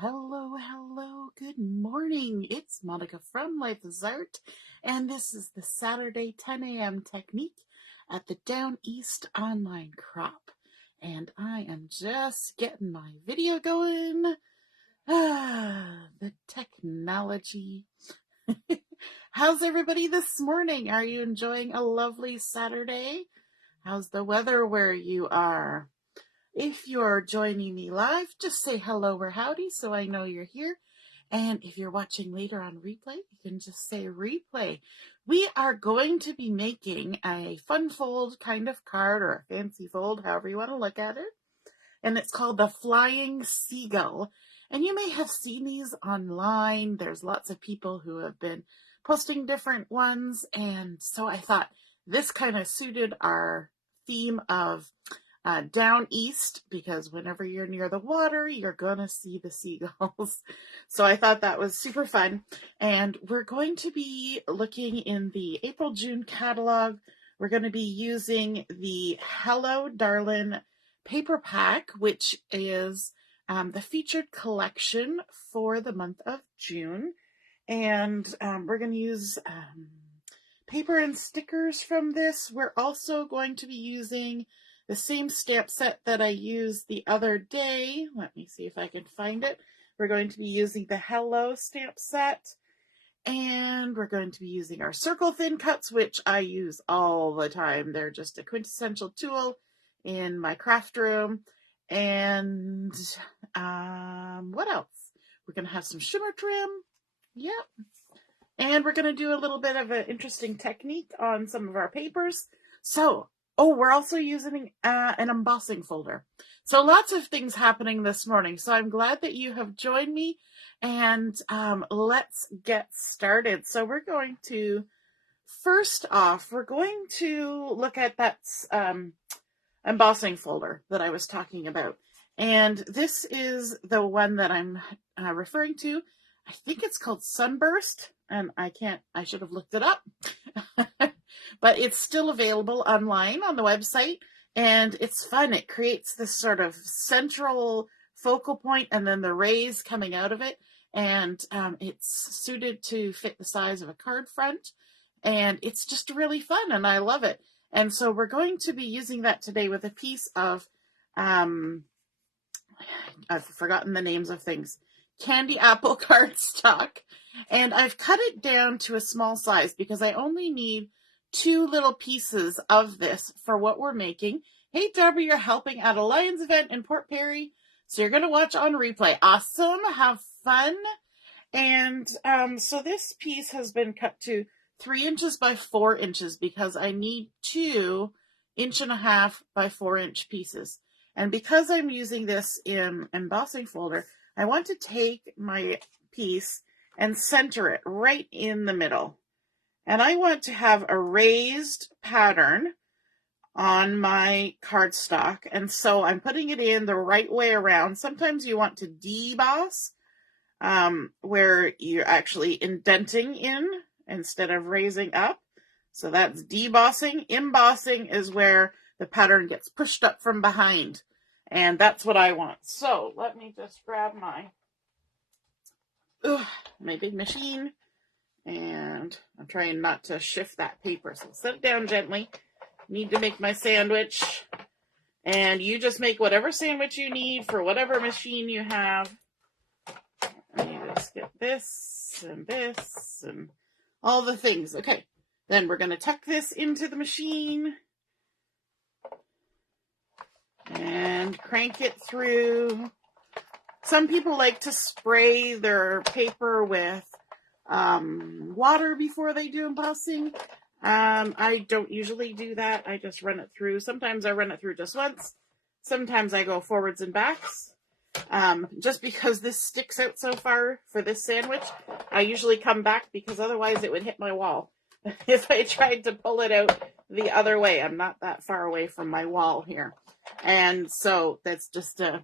Hello, hello, good morning. It's Monica from Life is Art, and this is the Saturday 10 a.m. technique at the Down East Online Crop. And I am just getting my video going. The technology. How's everybody this morning? Are you enjoying a lovely Saturday? How's the weather where you are? If you're joining me live, just say hello or howdy so I know you're here. And if you're watching later on replay, you can just say replay. We are going to be making a fun fold kind of card or a fancy fold, however you want to look at it. And it's called the Flying Seagull. And you may have seen these online. There's lots of people who have been posting different ones. And so I thought this kind of suited our theme of down east, because whenever you're near the water, you're going to see the seagulls. So I thought that was super fun. And we're going to be looking in the April-June catalog. We're going to be using the Hello Darlin paper pack, which is the featured collection for the month of June. And we're going to use paper and stickers from this. We're also going to be using the same stamp set that I used the other day. Let me see if I can find it. We're going to be using the Hello stamp set. And we're going to be using our circle thin cuts, which I use all the time. They're just a quintessential tool in my craft room. And what else? We're going to have some shimmer trim. Yep. And we're going to do a little bit of an interesting technique on some of our papers. So, we're also using an embossing folder. So lots of things happening this morning. So I'm glad that you have joined me, and let's get started. So we're going to, first off, we're going to look at that embossing folder that I was talking about. And this is the one that I'm referring to. I think it's called Sunburst, and I should have looked it up. But it's still available online on the website, and it's fun. It creates this sort of central focal point and then the rays coming out of it, and it's suited to fit the size of a card front, and it's just really fun, and I love it. And so we're going to be using that today with a piece of, I've forgotten the names of things, candy apple cardstock, and I've cut it down to a small size because I only need 2 little pieces of this for what we're making. Hey, Darby, you're helping at a Lions event in Port Perry, so you're going to watch on replay. Awesome. Have fun. And so this piece has been cut to 3 inches by 4 inches because I need 2 1.5 by 4 inch pieces. And because I'm using this in embossing folder, I want to take my piece and center it right in the middle. And I want to have a raised pattern on my cardstock. And so I'm putting it in the right way around. Sometimes you want to deboss, where you're actually indenting in instead of raising up. So that's debossing. Embossing is where the pattern gets pushed up from behind. And that's what I want. So let me just grab my big machine. And I'm trying not to shift that paper. So set it down gently. Need to make my sandwich. And you just make whatever sandwich you need for whatever machine you have. And you just get this and all the things. Okay. Then we're going to tuck this into the machine. And crank it through. Some people like to spray their paper with water before they do embossing. I don't usually do that. I just run it through. Sometimes I run it through just once. Sometimes I go forwards and backs. Just because this sticks out so far for this sandwich, I usually come back because otherwise it would hit my wall. If I tried to pull it out the other way, I'm not that far away from my wall here. And so that's just a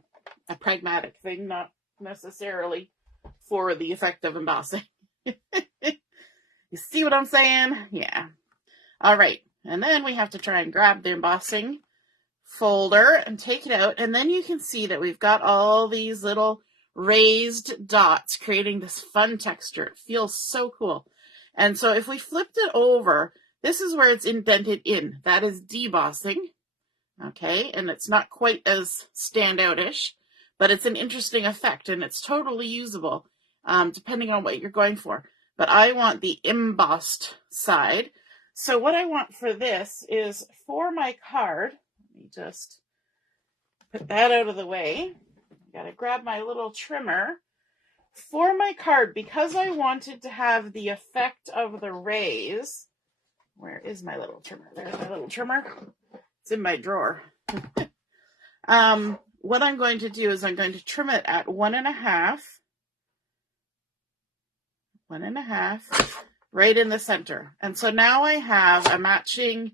pragmatic thing, not necessarily for the effect of embossing. You see what I'm saying? Yeah. All right. And then we have to try and grab the embossing folder and take it out. And then you can see that we've got all these little raised dots, creating this fun texture. It feels so cool. And so if we flipped it over, this is where it's indented in. That is debossing. Okay, and it's not quite as standout-ish, but it's an interesting effect, and it's totally usable, depending on what you're going for. But I want the embossed side. So what I want for this is, for my card, let me just put that out of the way. I gotta grab my little trimmer. For my card, because I wanted to have the effect of the rays, where is my little trimmer? There's my little trimmer. It's in my drawer. What I'm going to do is I'm going to trim it at 1.5, right in the center. And so now I have a matching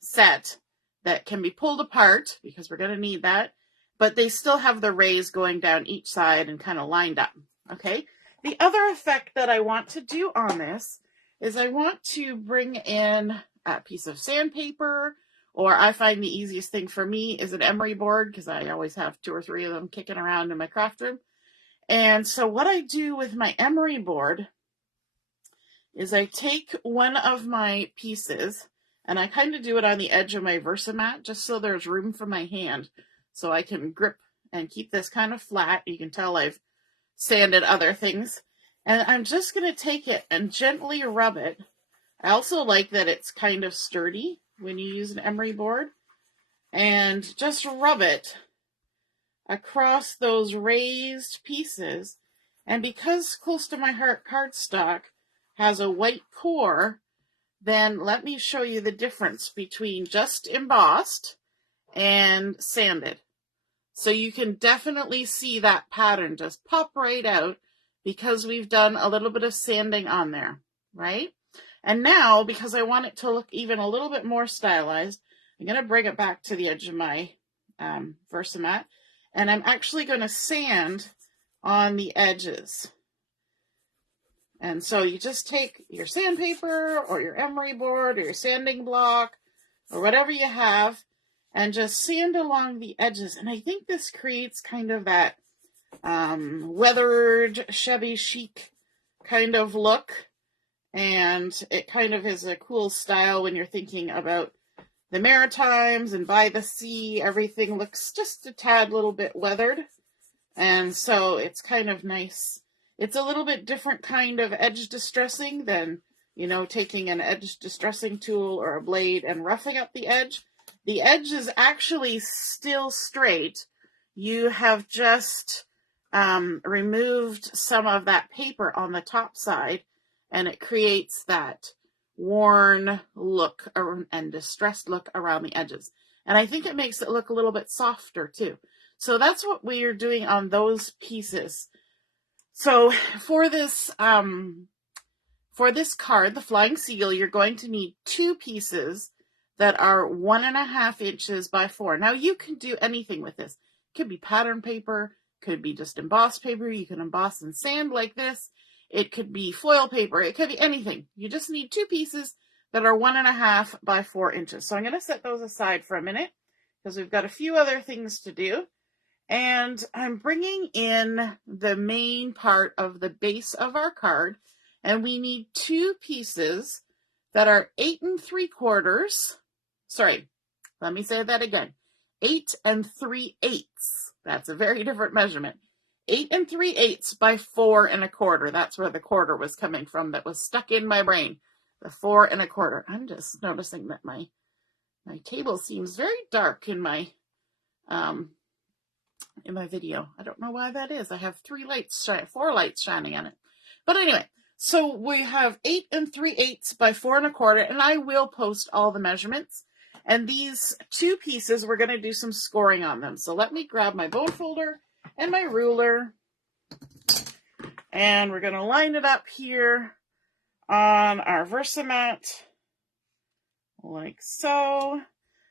set that can be pulled apart, because we're going to need that, but they still have the rays going down each side and kind of lined up. Okay. The other effect that I want to do on this is I want to bring in a piece of sandpaper, or I find the easiest thing for me is an emery board, because I always have 2 or 3 of them kicking around in my craft room. And so what I do with my emery board is I take one of my pieces and I kind of do it on the edge of my Versamat, just so there's room for my hand, so I can grip and keep this kind of flat. You can tell I've sanded other things. And I'm just going to take it and gently rub it. I also like that it's kind of sturdy when you use an emery board. And just rub it across those raised pieces. And because Close to My Heart cardstock has a white core, then let me show you the difference between just embossed and sanded. So you can definitely see that pattern just pop right out, because we've done a little bit of sanding on there, right? And now, because I want it to look even a little bit more stylized, I'm going to bring it back to the edge of my Versamat, and I'm actually going to sand on the edges. And so you just take your sandpaper or your emery board or your sanding block or whatever you have and just sand along the edges. And I think this creates kind of that weathered, shabby chic kind of look. And it kind of is a cool style when you're thinking about the Maritimes and by the sea. Everything looks just a tad little bit weathered. And so it's kind of nice. It's a little bit different kind of edge distressing than, you know, taking an edge distressing tool or a blade and roughing up the edge. The edge is actually still straight. You have just removed some of that paper on the top side, and it creates that worn look and distressed look around the edges. And I think it makes it look a little bit softer too. So that's what we are doing on those pieces. So for this card, the Flying Seagull, you're going to need 2 pieces that are 1.5 inches by 4. Now you can do anything with this. It could be pattern paper, could be just embossed paper. You can emboss and sand like this. It could be foil paper. It could be anything. You just need 2 pieces that are 1.5 by 4 inches. So I'm going to set those aside for a minute because we've got a few other things to do. And I'm bringing in the main part of the base of our card, and we need 2 pieces that are 8 3/4. Sorry, let me say that again. 8 3/8. That's a very different measurement. 8 3/8 by 4 1/4. That's where the quarter was coming from. That was stuck in my brain. The 4 1/4. I'm just noticing that my table seems very dark in my video. I don't know why that is. I have 4 lights shining on it. But anyway, so we have 8 3/8 by 4 1/4, and I will post all the measurements. And these 2 pieces, we're going to do some scoring on them. So let me grab my bone folder and my ruler, and we're going to line it up here on our Versamat, like so.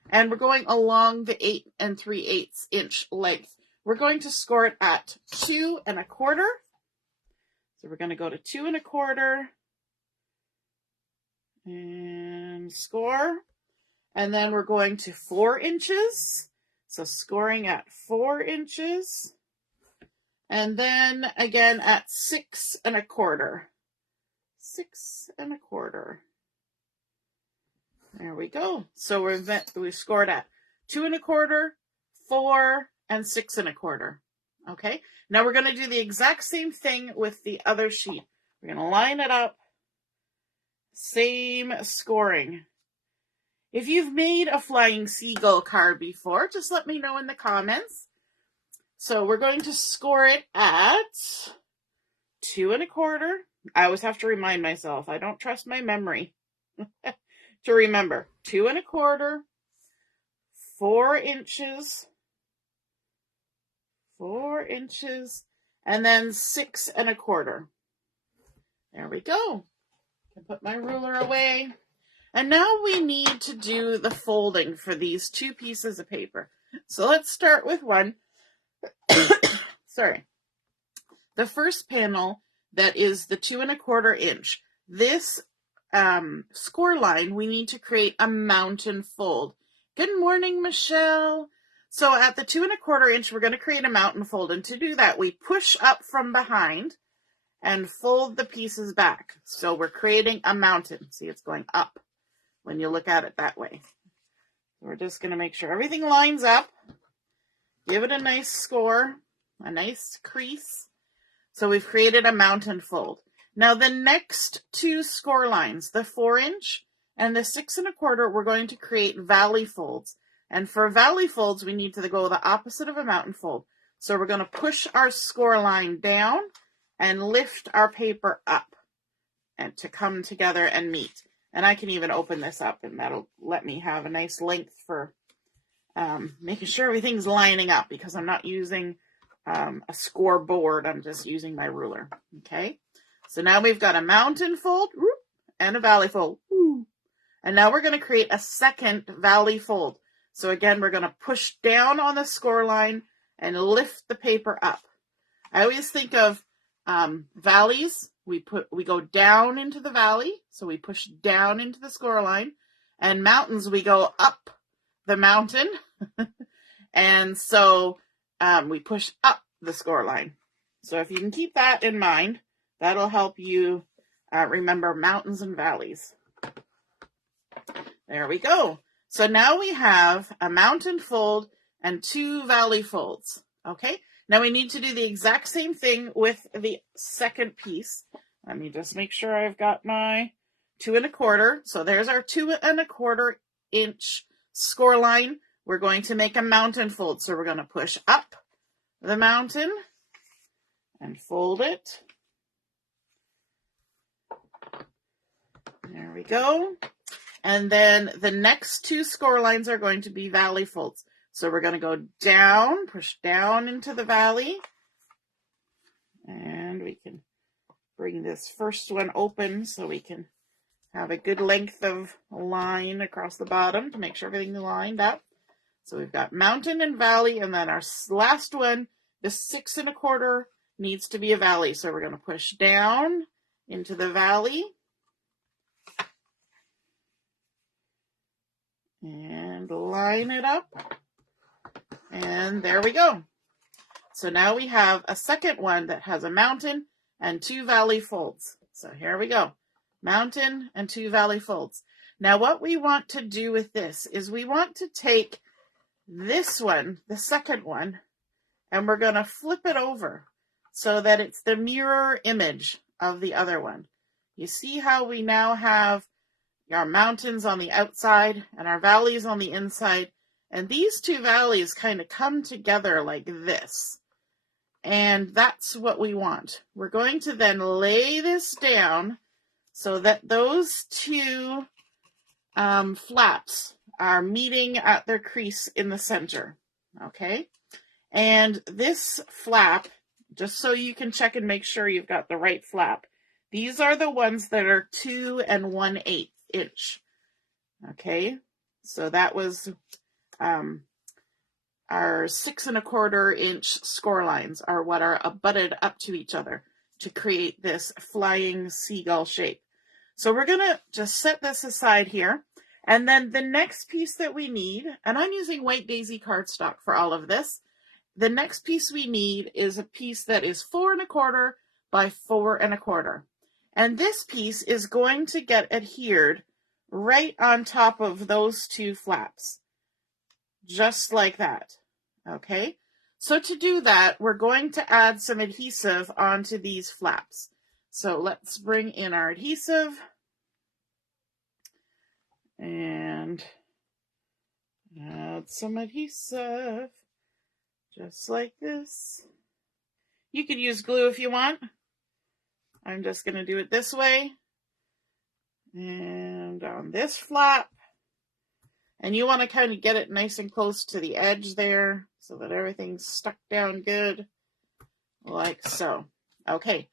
And we're going along the 8 3/8 inch length. We're going to score it at 2 1/4. So we're going to go to 2 1/4 and score. And then we're going to 4 inches. So scoring at 4 inches. And then again at 6 1/4. 6 1/4. There we go. So we scored at 2 1/4, 4, and 6 1/4. Okay. Now we're going to do the exact same thing with the other sheet. We're going to line it up. Same scoring. If you've made a flying seagull card before, just let me know in the comments. So we're going to score it at 2 1/4. I always have to remind myself. I don't trust my memory to remember. 2 1/4, 4 inches, 4 inches, and then 6 1/4. There we go. I can put my ruler away. And now we need to do the folding for these 2 pieces of paper. So let's start with one. Sorry. The first panel that is the 2 1/4 inch. This score line, we need to create a mountain fold. Good morning, Michelle. So at the 2 1/4 inch, we're going to create a mountain fold. And to do that, we push up from behind and fold the pieces back. So we're creating a mountain. See, it's going up when you look at it that way. We're just going to make sure everything lines up. Give it a nice score, a nice crease. So we've created a mountain fold. Now the next 2 score lines, the 4 inch and the 6 1/4, we're going to create valley folds. And for valley folds, we need to go the opposite of a mountain fold. So we're going to push our score line down and lift our paper up and to come together and meet. And I can even open this up and that'll let me have a nice length for making sure everything's lining up, because I'm not using a scoreboard. I'm just using my ruler. Okay. So now we've got a mountain fold and a valley fold. And now we're going to create a second valley fold. So again, we're going to push down on the score line and lift the paper up. I always think of valleys. We go down into the valley. So we push down into the score line. And mountains, we go up the mountain. And so we push up the score line. So if you can keep that in mind, that'll help you remember mountains and valleys. There we go. So now we have a mountain fold and 2 valley folds. Okay. Now we need to do the exact same thing with the second piece. Let me just make sure I've got my 2 1/4. So there's our 2 1/4 inch score line. We're going to make a mountain fold. So we're going to push up the mountain and fold it. There we go. And then the next 2 score lines are going to be valley folds. So we're going to go down, push down into the valley. And we can bring this first one open so we can have a good length of line across the bottom to make sure everything's lined up. So we've got mountain and valley, and then our last one, the 6 1/4, needs to be a valley. So we're going to push down into the valley. And line it up. And there we go. So now we have a second one that has a mountain and 2 valley folds. So here we go. Mountain and 2 valley folds. Now what we want to do with this is we want to take this one, the second one, and we're going to flip it over so that it's the mirror image of the other one. You see how we now have our mountains on the outside and our valleys on the inside. And these 2 valleys kind of come together like this. And that's what we want. We're going to then lay this down so that those 2 flaps are meeting at their crease in the center. Okay. And this flap, just so you can check and make sure you've got the right flap, these are the ones that are 2 1/8 inch. Okay, so that was our 6 1/4 inch score lines are what are abutted up to each other to create this flying seagull shape. So we're going to just set this aside here. And then the next piece that we need, and I'm using white daisy cardstock for all of this, the next piece we need is a piece that is 4 1/4 by 4 1/4. And this piece is going to get adhered right on top of those two flaps, just like that. Okay, so to do that, we're going to add some adhesive onto these flaps. So let's bring in our adhesive and add some adhesive, just like this. You could use glue if you want. I'm just going to do it this way. And on this flap. And you want to kind of get it nice and close to the edge there so that everything's stuck down good, like so. Okay,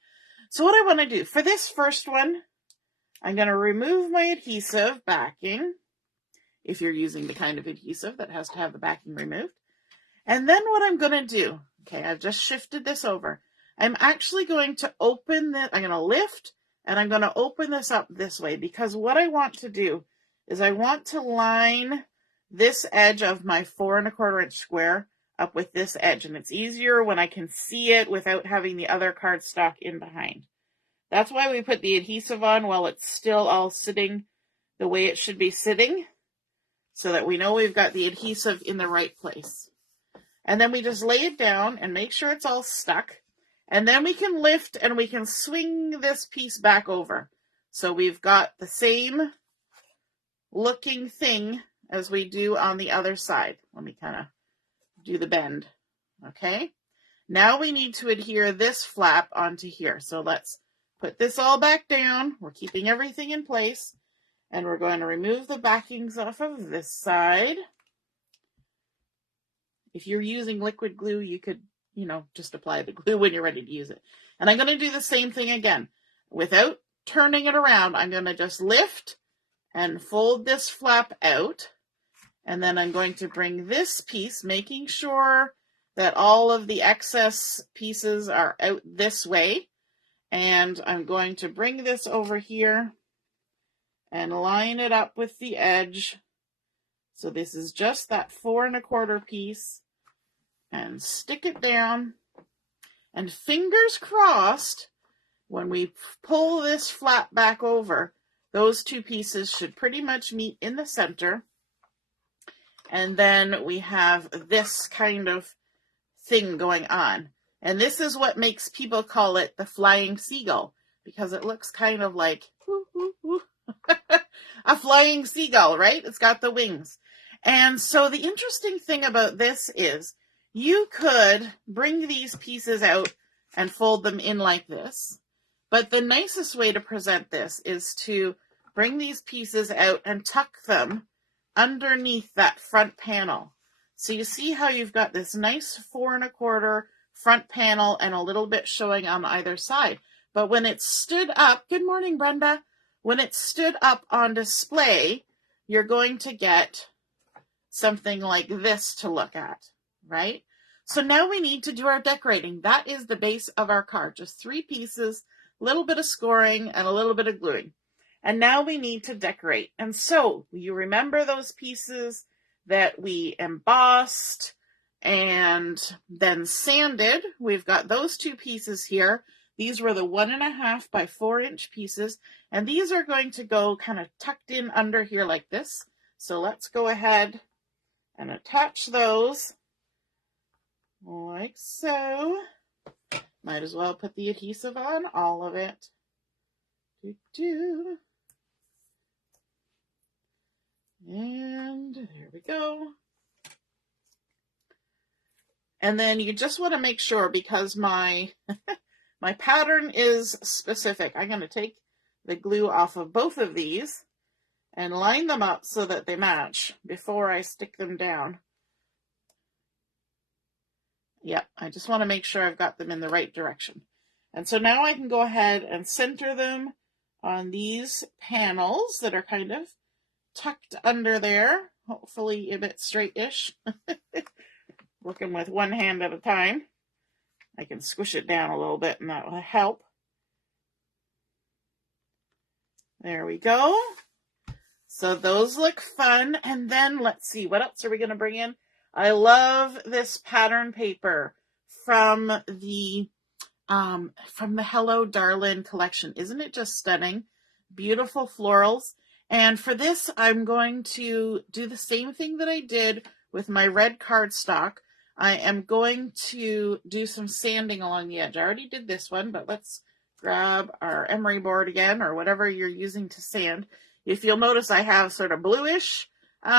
so what I want to do for this first one, I'm going to remove my adhesive backing, if you're using the kind of adhesive that has to have the backing removed. And then what I'm going to do, okay, I've just shifted this over. I'm actually going to open this, I'm going to lift, and I'm going to open this up this way, because what I want to do is I want to line this edge of my 4 1/4 inch square up with this edge, and it's easier when I can see it without having the other cardstock in behind. That's why we put the adhesive on while it's still all sitting the way it should be sitting, so that we know we've got the adhesive in the right place. And then we just lay it down and make sure it's all stuck. And then we can lift and we can swing this piece back over. So we've got the same looking thing as we do on the other side. Let me kind of do the bend. Okay. Now we need to adhere this flap onto here. So let's put this all back down. We're keeping everything in place. And we're going to remove the backings off of this side. If you're using liquid glue, you could, just apply the glue when you're ready to use it. And I'm going to do the same thing again. Without turning it around, I'm going to just lift and fold this flap out. And then I'm going to bring this piece, making sure that all of the excess pieces are out this way. And I'm going to bring this over here and line it up with the edge. So this is just that 4 1/4 piece, and stick it down. And fingers crossed, when we pull this flap back over, those two pieces should pretty much meet in the center. And then we have this kind of thing going on. And this is what makes people call it the flying seagull, because it looks kind of like a flying seagull, right? It's got the wings. And so the interesting thing about this is you could bring these pieces out and fold them in like this. But the nicest way to present this is to bring these pieces out and tuck them underneath that front panel. So you see how you've got this nice 4 1/4 front panel and a little bit showing on either side. But when it's stood up, good morning, Brenda. When it's stood up on display, you're going to get something like this to look at, right? So now we need to do our decorating. That is the base of our card, just 3 pieces, a little bit of scoring and a little bit of gluing. And now we need to decorate. And so you remember those pieces that we embossed and then sanded. We've got those 2 pieces here. These were the 1 1/2 by 4 inch pieces. And these are going to go kind of tucked in under here like this. So let's go ahead and attach those like so. Might as well put the adhesive on all of it. And there we go. And then you just want to make sure, because my my pattern is specific. I'm going to take the glue off of both of these and line them up so that they match before I stick them down. Yep, I just want to make sure I've got them in the right direction. And so now I can go ahead and center them on these panels that are kind of tucked under there, hopefully a bit straight-ish. Working with one hand at a time. I can squish it down a little bit and that will help. There we go. So those look fun. And then let's see, what else are we going to bring in? I love this pattern paper from the Hello Darlin collection. Isn't it just stunning? Beautiful florals. And for this, I'm going to do the same thing that I did with my red cardstock. I am going to do some sanding along the edge. I already did this one, but let's grab our emery board again, or whatever you're using to sand. If you'll notice, I have sort of bluish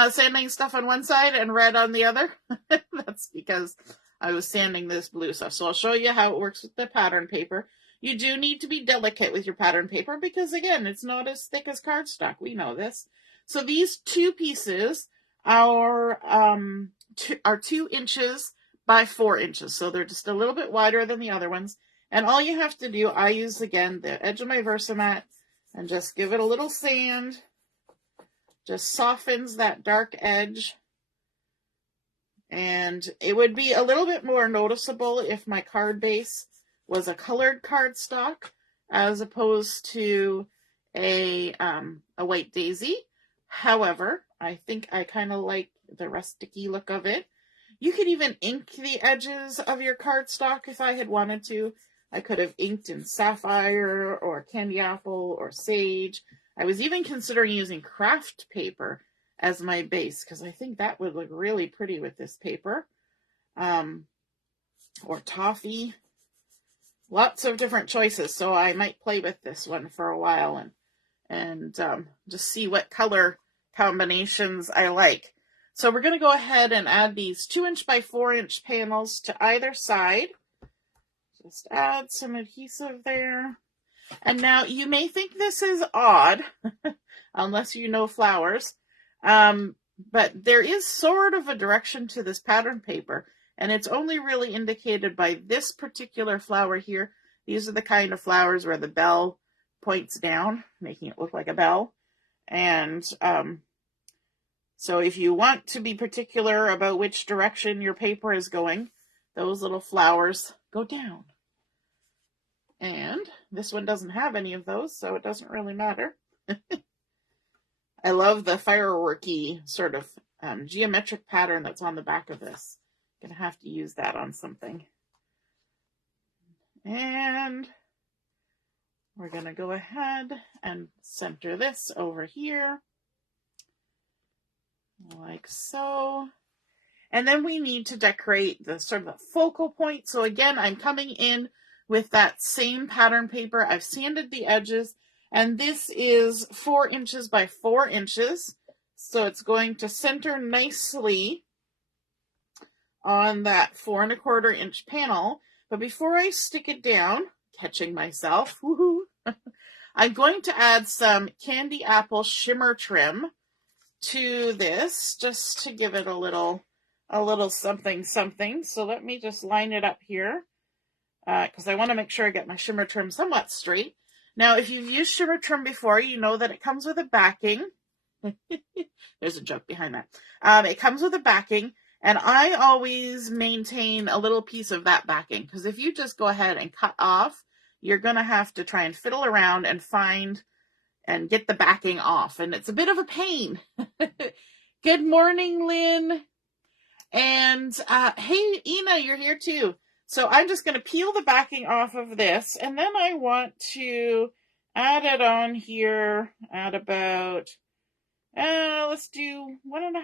sanding stuff on one side and red on the other. That's because I was sanding this blue stuff. So I'll show you how it works with the pattern paper. You do need to be delicate with your pattern paper because, again, it's not as thick as cardstock. We know this. So these two pieces are 2 inches by 4 inches. So they're just a little bit wider than the other ones. And all you have to do, I use, again, the edge of my Versamat and just give it a little sand. Just softens that dark edge. And it would be a little bit more noticeable if my card base was a colored cardstock as opposed to a white daisy. However, I think I kind of like the rusticy look of it. You could even ink the edges of your cardstock if I had wanted to. I could have inked in Sapphire or candy apple or sage. I was even considering using craft paper as my base because I think that would look really pretty with this paper. Or toffee. Lots of different choices, so I might play with this one for a while and just see what color combinations I like. So we're going to go ahead and add these 2-inch by 4-inch panels to either side. Just add some adhesive there. And now you may think this is odd, unless you know flowers, but there is sort of a direction to this pattern paper, and it's only really indicated by this particular flower here. These are the kind of flowers where the bell points down, making it look like a bell. And so if you want to be particular about which direction your paper is going, those little flowers go down. And this one doesn't have any of those, so it doesn't really matter. I love the fireworky sort of geometric pattern that's on the back of this. I'm going to have to use that on something. And we're going to go ahead and center this over here, like so. And then we need to decorate the sort of the focal point. So again, I'm coming in with that same pattern paper. I've sanded the edges, and this is 4 inches by 4 inches. So it's going to center nicely on that 4 1/4 inch panel. But before I stick it down, catching myself, woohoo, I'm going to add some candy apple shimmer trim to this, just to give it a little something something. So let me just line it up here, because I want to make sure I get my shimmer trim somewhat straight. Now, if you've used shimmer trim before, you know that it comes with a backing. There's a joke behind that. It comes with a backing, and I always maintain a little piece of that backing, because if you just go ahead and cut off, you're going to have to try and fiddle around and find and get the backing off, and it's a bit of a pain. Good morning, Lynn. And hey, Ina, you're here too. So I'm just going to peel the backing off of this, and then I want to add it on here at about, let's do 1 1/2,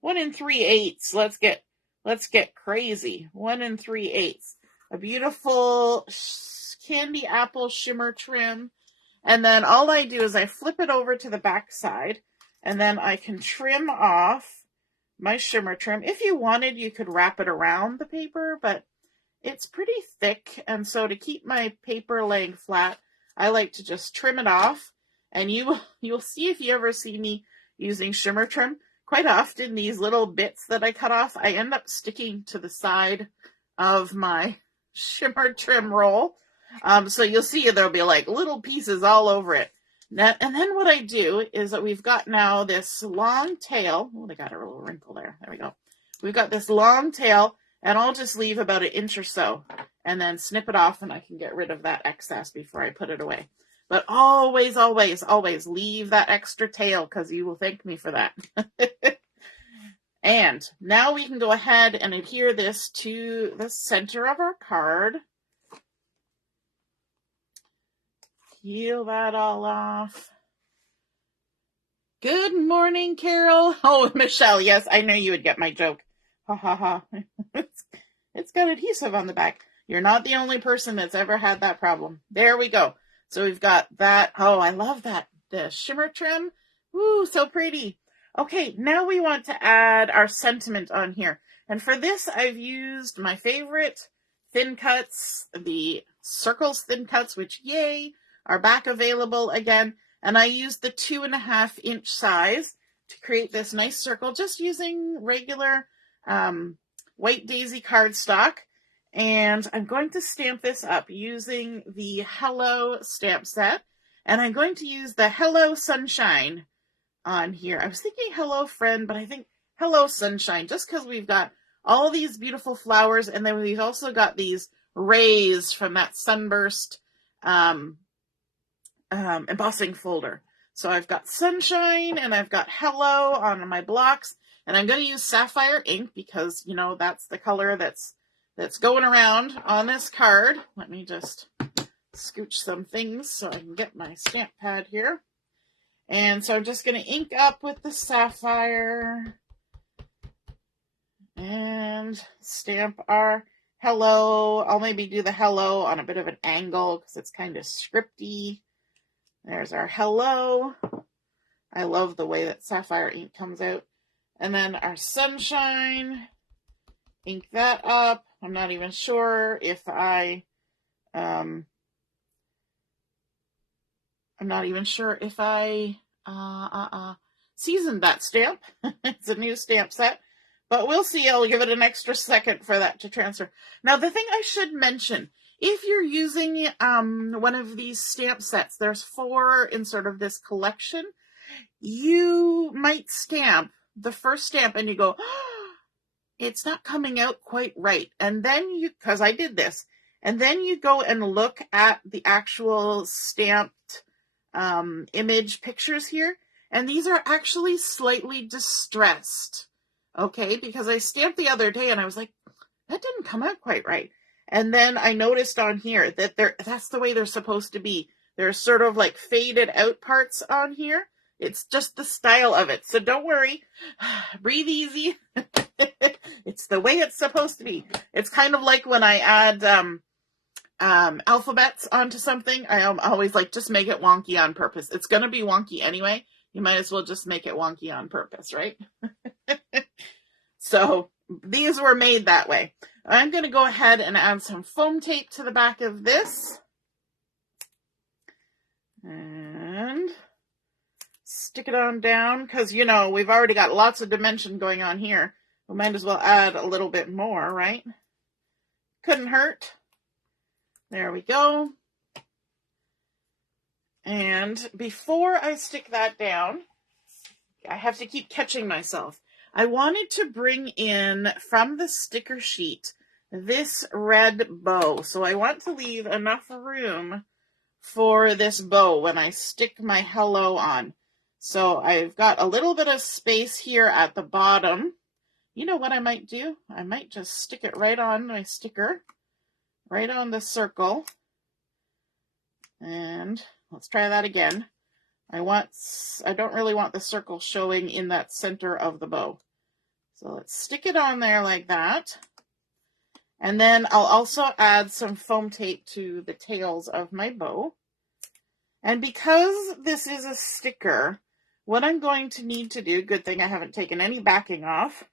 1 3/8. Let's get crazy. 1 3/8. A beautiful candy apple shimmer trim. And then all I do is I flip it over to the back side, and then I can trim off my shimmer trim. If you wanted, you could wrap it around the paper, but it's pretty thick, and so to keep my paper laying flat, I like to just trim it off. And you'll see, if you ever see me using shimmer trim, quite often these little bits that I cut off, I end up sticking to the side of my shimmer trim roll. So you'll see there'll be like little pieces all over it. Now, and then what I do is that we've got now this long tail. Oh, they got a little wrinkle there. There we go. We've got this long tail, and I'll just leave about 1 inch or so and then snip it off, and I can get rid of that excess before I put it away. But always, always, always leave that extra tail, because you will thank me for that. And now we can go ahead and adhere this to the center of our card. Peel that all off. Good morning, Carol. Oh, Michelle, yes, I knew you would get my joke. Ha ha ha. It's got adhesive on the back. You're not the only person that's ever had that problem. There we go. So we've got that. Oh, I love that. The shimmer trim. Woo, so pretty. Okay, now we want to add our sentiment on here. And for this, I've used my favorite thin cuts, the circles thin cuts, which, yay, are back available again. And I used the 2.5 inch size to create this nice circle, just using regular white daisy cardstock. And I'm going to stamp this up using the Hello stamp set. And I'm going to use the Hello Sunshine on here. I was thinking Hello Friend, but I think Hello Sunshine, just because we've got all these beautiful flowers, and then we've also got these rays from that sunburst embossing folder. So I've got Sunshine and I've got Hello on my blocks, and I'm going to use Sapphire ink because, you know, that's the color that's going around on this card. Let me just scooch some things so I can get my stamp pad here. And so I'm just going to ink up with the Sapphire and stamp our Hello. I'll maybe do the Hello on a bit of an angle because it's kind of scripty. There's our Hello. I love the way that Sapphire ink comes out. And then our Sunshine. Ink that up. I'm not even sure if seasoned that stamp. It's a new stamp set. But we'll see. I'll give it an extra second for that to transfer. Now, the thing I should mention, if you're using one of these stamp sets, there's 4 in sort of this collection, you might stamp the first stamp and you go, oh, it's not coming out quite right. And then because I did this, and then you go and look at the actual stamped image pictures here, and these are actually slightly distressed. Okay, because I stamped the other day and I was like, that didn't come out quite right. And then I noticed on here that that's the way they're supposed to be. There's sort of like faded out parts on here. It's just the style of it. So don't worry. Breathe easy. It's the way it's supposed to be. It's kind of like when I add alphabets onto something. I always like, just make it wonky on purpose. It's going to be wonky anyway. You might as well just make it wonky on purpose, right? So these were made that way. I'm going to go ahead and add some foam tape to the back of this. And stick it on down because, you know, we've already got lots of dimension going on here. We might as well add a little bit more, right? Couldn't hurt. There we go. And before I stick that down, I have to keep catching myself. I wanted to bring in from the sticker sheet this red bow. So I want to leave enough room for this bow when I stick my Hello on. So I've got a little bit of space here at the bottom. You know what I might do? I might just stick it right on my sticker, right on the circle. And let's try that again. I don't really want the circle showing in that center of the bow. So let's stick it on there like that. And then I'll also add some foam tape to the tails of my bow. And because this is a sticker, what I'm going to need to do, good thing I haven't taken any backing off,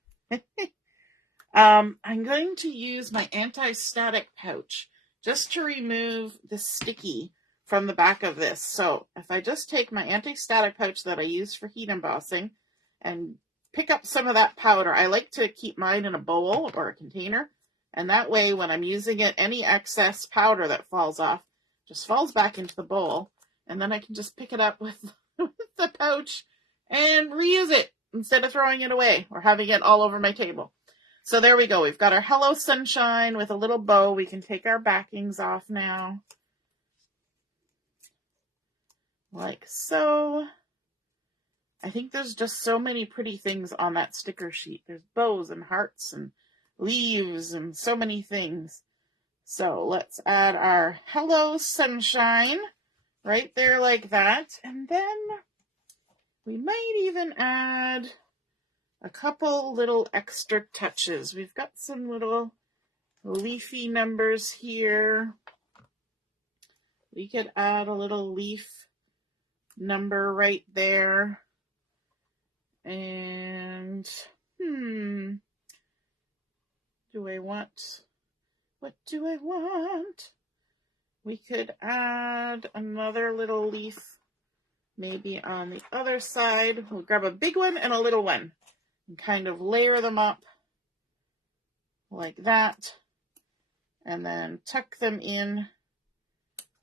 I'm going to use my anti-static pouch just to remove the sticky from the back of this. So if I just take my anti-static pouch that I use for heat embossing and pick up some of that powder, I like to keep mine in a bowl or a container, and that way when I'm using it, any excess powder that falls off just falls back into the bowl, and then I can just pick it up with the pouch and reuse it instead of throwing it away or having it all over my table. So there we go. We've got our Hello Sunshine with a little bow. We can take our backings off now. Like so. I think there's just so many pretty things on that sticker sheet. There's bows and hearts and leaves and so many things. So let's add our Hello Sunshine right there like that. And then we might even add a couple little extra touches. We've got some little leafy numbers here. We could add a little leaf number right there. And, what do I want? We could add another little leaf maybe on the other side. We'll grab a big one and a little one and kind of layer them up like that. And then tuck them in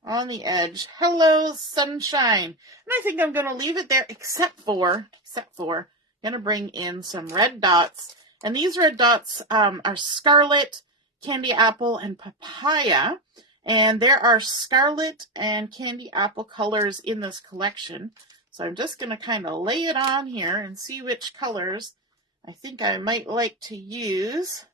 on the edge. Hello, sunshine. And I think I'm going to leave it there, except for, I'm going to bring in some red dots. And these red dots are scarlet, candy apple, and papaya. And there are scarlet and candy apple colors in this collection. So I'm just going to kind of lay it on here and see which colors I think I might like to use.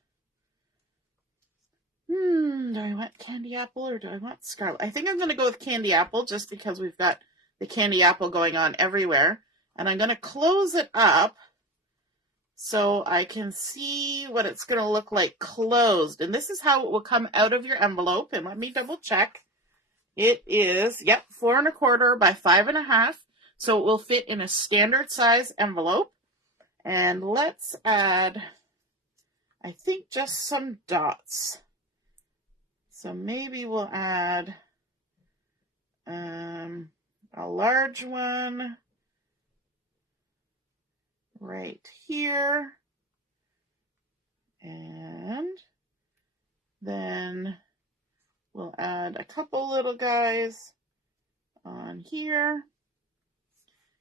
Do I want candy apple or do I want scarlet? I think I'm going to go with candy apple just because we've got the candy apple going on everywhere. And I'm going to close it up so I can see what it's going to look like closed. And this is how it will come out of your envelope. And let me double check. It is, 4 1/4 by 5 1/2. So it will fit in a standard size envelope. And let's add, I think, just some dots. So maybe we'll add a large one right here. And then we'll add a couple little guys on here,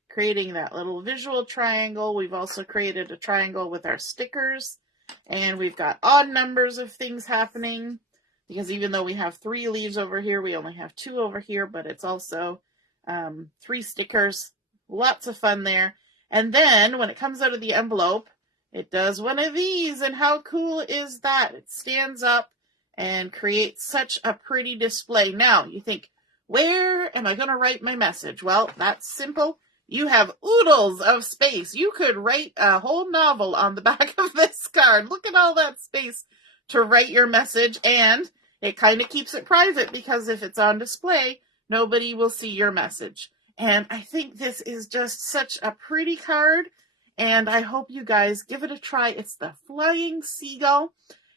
creating that little visual triangle. We've also created a triangle with our stickers, and we've got odd numbers of things happening. Because even though we have 3 leaves over here, we only have 2 over here, but it's also 3 stickers. Lots of fun there. And then when it comes out of the envelope, it does one of these. And how cool is that? It stands up and creates such a pretty display. Now, you think, where am I going to write my message? Well, that's simple. You have oodles of space. You could write a whole novel on the back of this card. Look at all that space to write your message, and it kind of keeps it private because if it's on display, nobody will see your message. And I think this is just such a pretty card, and I hope you guys give it a try. It's the Flying Seagull,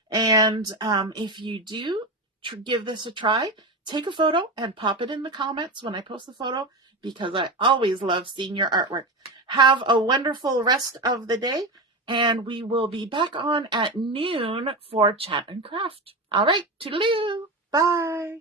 and if you do give this a try, take a photo and pop it in the comments when I post the photo, because I always love seeing your artwork. Have a wonderful rest of the day, and we will be back on at noon for Chat and Craft. All right, toodaloo. Bye.